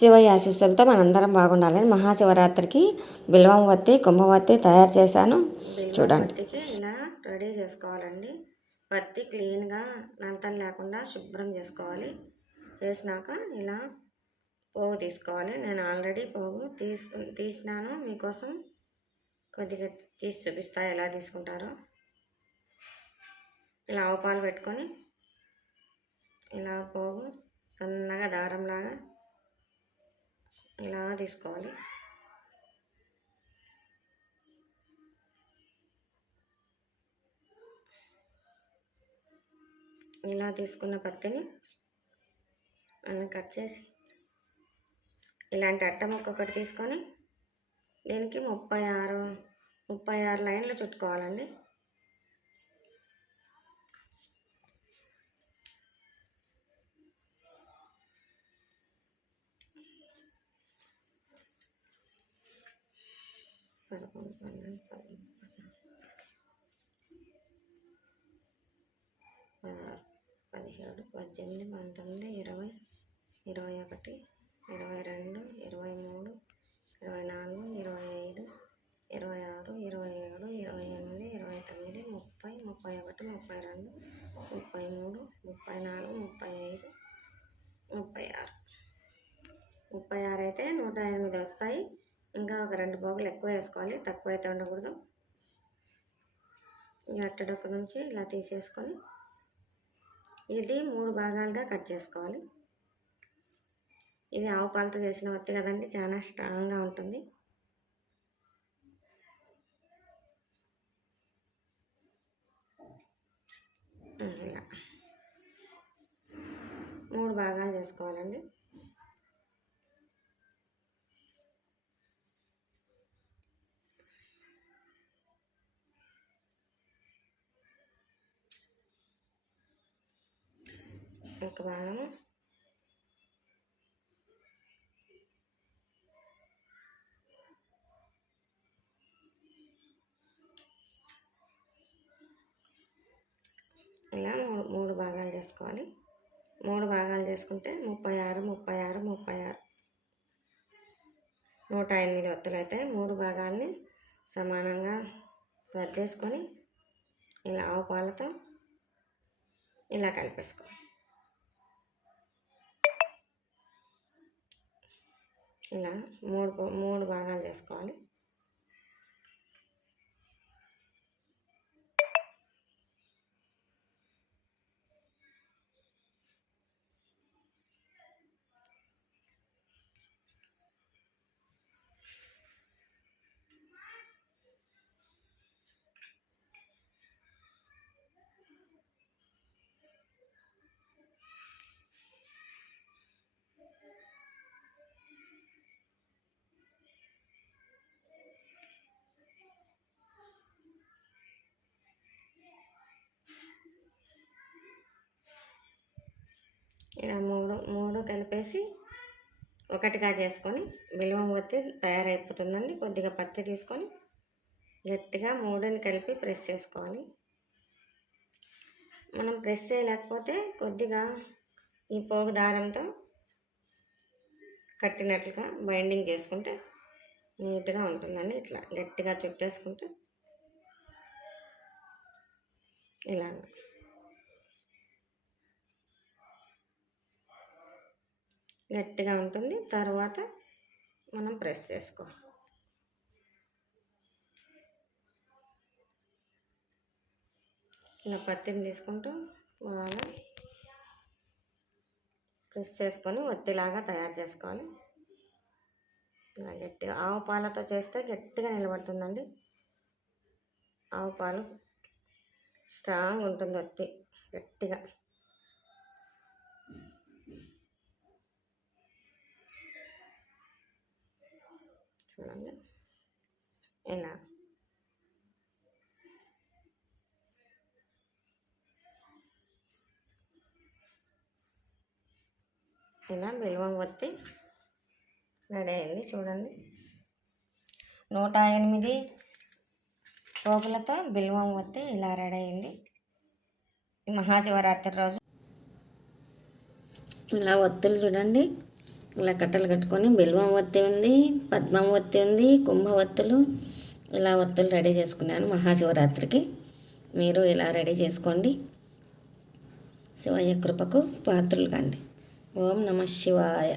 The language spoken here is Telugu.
శివయ్య ఆశీస్సులతో మనందరం బాగుండాలని మహాశివరాత్రికి బిల్వం వత్తి కుంభవత్తి తయారు చేశాను. చూడండి. ఇలా రెడీ చేసుకోవాలండి. పత్తి క్లీన్గా నలతలు లేకుండా శుభ్రం చేసుకోవాలి. చేసినాక ఇలా పోగు తీసుకోవాలి. నేను ఆల్రెడీ పోగు తీసుకు తీసినాను. మీకోసం కొద్దిగా తీసి చూపిస్తా ఎలా తీసుకుంటారో. ఇలా ఆవు పాలు పెట్టుకొని ఇలా పోగు సన్నగా దారంలాగా ఇలా తీసుకోవాలి. ఇలా తీసుకున్న పత్తిని అన్ని కట్ చేసి ఇలాంటి అట్ట ముక్క ఒకటి తీసుకొని దీనికి ముప్పై ఆరు ముప్పై ఆరు లైన్లు చుట్టుకోవాలండి. పదకొండు పన్నెండు పదమూడు పదహారు పదిహేడు పద్దెనిమిది పంతొమ్మిది ఇరవై ఇరవై ఒకటి ఇరవై రెండు ఇరవై మూడు ఇరవై నాలుగు ఇరవై ఐదు ఇరవై ఆరు ఇరవై ఏడు ఇరవై ఎనిమిది ఇరవై తొమ్మిది ముప్పై ముప్పై ఒకటి ముప్పై రెండు ముప్పై మూడు ముప్పై నాలుగు ముప్పై ఐదు ముప్పై ఆరు ముప్పై ఆరు అయితే నూట ఎనిమిది వస్తాయి. ఇంకా ఒక రెండు పోగులు ఎక్కువ వేసుకోవాలి తక్కువ అయితే ఉండకూడదు. ఈ అట్టడొక్క నుంచి ఇలా తీసేసుకొని ఇది మూడు భాగాలుగా కట్ చేసుకోవాలి. ఇది ఆవు పాలతో చేసిన వత్తి కదండి చాలా స్ట్రాంగ్గా ఉంటుంది. ఇలా. మూడు భాగాలు చేసుకోవాలండి. ఒక భాగము ఇలా మూడు మూడు భాగాలు చేసుకోవాలి. మూడు భాగాలు చేసుకుంటే ముప్పై ఆరు ముప్పై ఆరు ముప్పై ఆరు. నూట ఎనిమిది ఒత్తులు అయితే మూడు భాగాల్ని సమానంగా సర్దేసుకొని ఇలా ఆవు పాలతో ఇలా కలిపేసుకోవాలి. ఇలా మూడు మూడు భాగాలు చేసుకోవాలి. ఇలా మూడు మూడు కలిపేసి ఒకటిగా చేసుకొని బిల్వం ఒత్తి తయారైపోతుందండి. కొద్దిగా పత్తి తీసుకొని గట్టిగా మూడుని కలిపి ప్రెస్ చేసుకోవాలి. మనం ప్రెస్ చేయలేకపోతే కొద్దిగా ఈ పోగు దారంతో కట్టినట్లుగా బైండింగ్ చేసుకుంటే నీట్గా ఉంటుందండి. ఇట్లా గట్టిగా చుట్టేసుకుంటే ఇలాగ. గట్టిగా ఉంటుంది. తర్వాత మనం ప్రెస్ చేసుకోవాలి. ఇలా పత్తిని తీసుకుంటూ బాగా ప్రెస్ చేసుకొని ఒత్తిలాగా తయారు చేసుకోవాలి. ఇలా గట్టిగా ఆవు పాలతో చేస్తే గట్టిగా నిలబడుతుందండి. ఆవు పాలు స్ట్రాంగ్ ఉంటుంది ఒత్తి గట్టిగా చూడండి ఇలా ఇలా బిల్వం వత్తి రెడీ అయింది చూడండి. నూట ఎనిమిది పోగులతో బిల్వం వత్తి ఇలా రెడీ అయింది మహాశివరాత్రి రోజు ఇలా ఒత్తులు చూడండి. ఇలా కట్టలు కట్టుకొని బిల్వం ఒత్తి ఉంది పద్మం ఒత్తి ఉంది కుంభ ఒత్తులు ఇలా ఒత్తులు రెడీ చేసుకున్నాను మహాశివరాత్రికి. మీరు ఇలా రెడీ చేసుకోండి. శివయ్య కృపకు పాత్రలు కండి. ఓం నమ శివాయ.